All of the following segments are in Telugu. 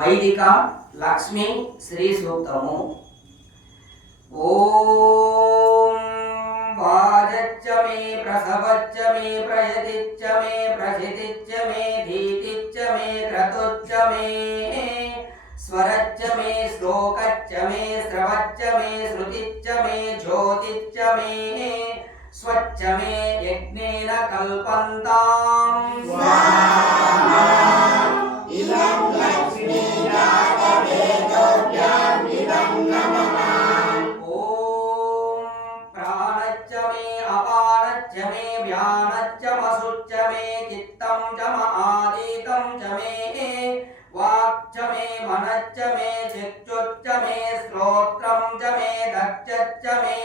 వైదిక లక్ష్మీ శ్రీ సూక్తము. ఓం వాజచ్చ మే ప్రసవచ్చ మే ప్రయతిచ్చ మే ప్రసితిచ్చ మే ధీతిచ్చ మే క్రతుచ్చ మే స్వరచ్చ మే శ్లోకచ్చ మే స్రవచ్చ మే శృతిచ్చ మే జ్యోతిచ్చ మే స్వచ్చ మే యజ్ఞేన కల్పంతాం. ఓం ప్రాణచ్చ మే అపానచ్చ మే వ్యానచ్చ మసుచ్చ మే చిత్తం చ ఆదీతం చ మే వాక్చ మే మనచ్చ మే చక్షుచ్చ మే శ్రోత్రం చ మే దక్షచ్చ మే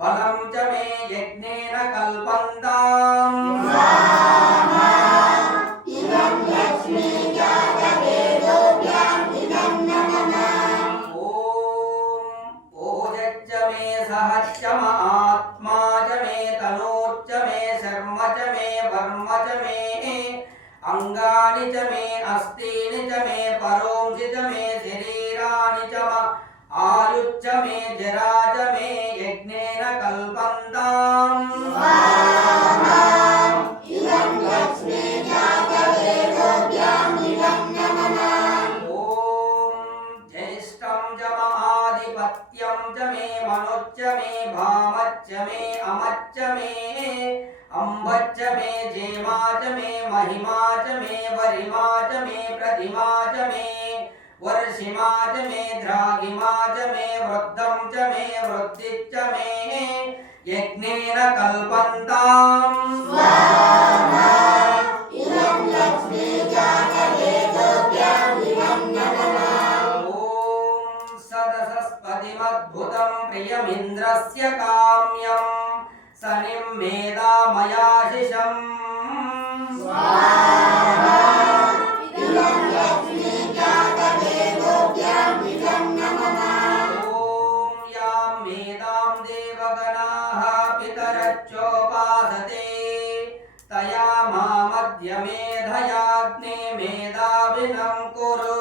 బలం చ మే యజ్ఞేన కల్పంతాం. सहच्च आत्मा च मे तनोच्च मे शर्म च मे वर्म च मे अंगानि च मे अस्तीनि च मे परोंसि च मे शरीराणि च आयुच्च मे जरा च मे यज्ञेन कल्पन्ताम्. आधिपत्यं च मे मनोच्च मे भामच्च मे अमच्च मे अम्बच्च मे जेमा च मे महिमा च मे वरिमा च मे प्रतिमा च मे वर्षिमा च मे द्राघिमा च मे वृद्धं च मे वृद्धिश्च मे यज्ञेन कल्पन्ताम्. अद्भुतं प्रियमिन्द्रस्य काम्यं सनिं मेधामयाशिषम्. ॐ यां मेधां देवगणाः पितरच्चोपासते तया मामद्य मेधयाग्ने मेधाविनं कुरु.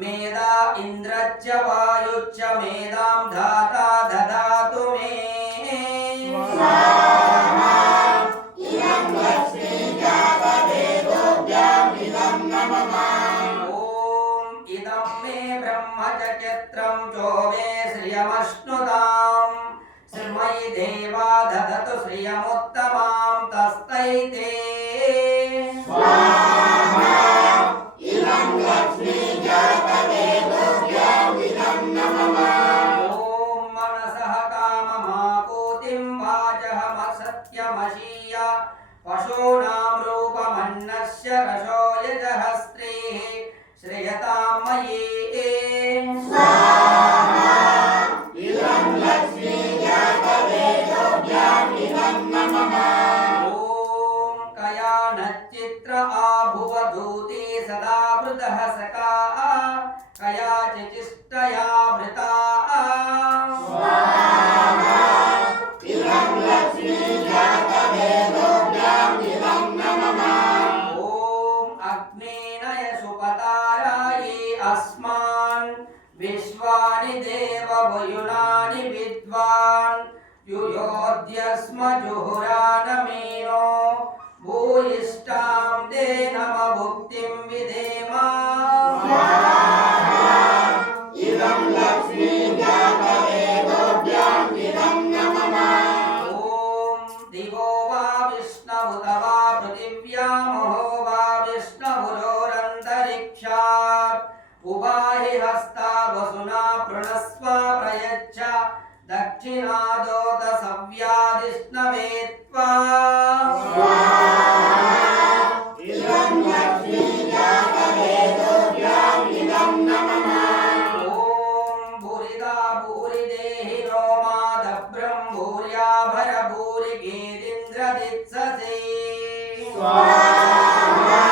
मेधा इंद्रच्च वायुच्च मेधां धाता ददातु मे. ओम इदं मे ब्रह्मचक्षत्रं चोवे श्रियमश्नुतां श्रीमयि देवा ददतु श्रियमुत्तमां तस्मै ते. पशूनां रूपमन्नस्य रसो यजः स्त्रीः श्रियतां मयि. ॐ कयानच्चित्र आभुवधूति सदा वृतः सका कयाचिचिष्टया वृता. अस्मान् विश्वानि देववयुनानि विद्वान् युयोध्यस्म जुहुरानमीनो भूयिष्ठां ते नम भुक्तिं विधेम. ॐ दिवो वा विष्णुत वा पृथिव्यामहो वा विष्णुरोरन्तरिक्षात् उभाहि हस्ता वसुना प्रणस्व प्रयच्छ दक्षिणादोत सव्यादिष्णवे त्वा. ॐ भूरिदा भूरिदेहि रोमादभ्रं भूर्याभर भूरिगेदिन्द्रदित्ससे. स्वाहा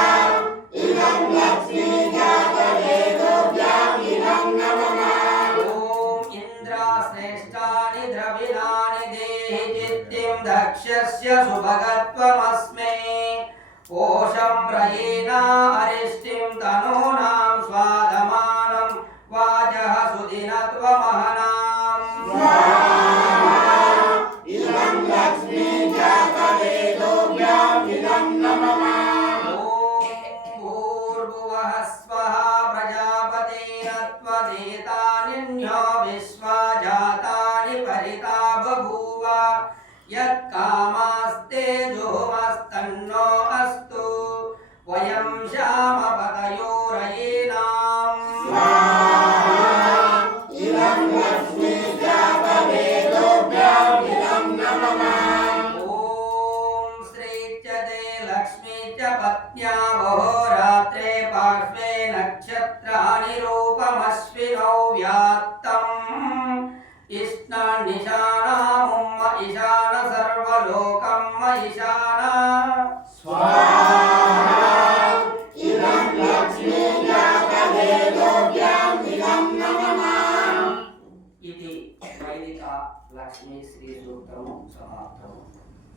इदं लक्ष्मी जातवेदोऽभ्यां दक्षस्य सुभगत्वमस्मै कोशं प्रयेना अरिष्टिं तनूनां स्वादमानं वाजः सुदिनत्वमहनाम् इदं लक्ष्मी जातवेदोभ्याम् इदं नमः ॐ भूर्भुवः स्वः प्रजापतेरत्वदेतानिन्यो विश्वा जातानि परिता बभूव यत्कामास्ते जुहुमस्तन्नो अस्तु वयं श्यामपतयोरयेनाम् इदं लक्ष्मी जातवेदोभ्याम् इदं नमः ॐ श्रीच्यते लक्ष्मी च पत्न्या वहोरात्रे पार्श्वे नक्षत्राणि रूपमश्विनौ व्यात्तम् इष्णान्निशानामुम्म ईशान सर्वलोकम् ईशान इदं लक्ष्मी जातवेदोभ्याम् इदं नमः इति वैदिक लक्ष्मी श्री सूक्तम् समाप्तम्।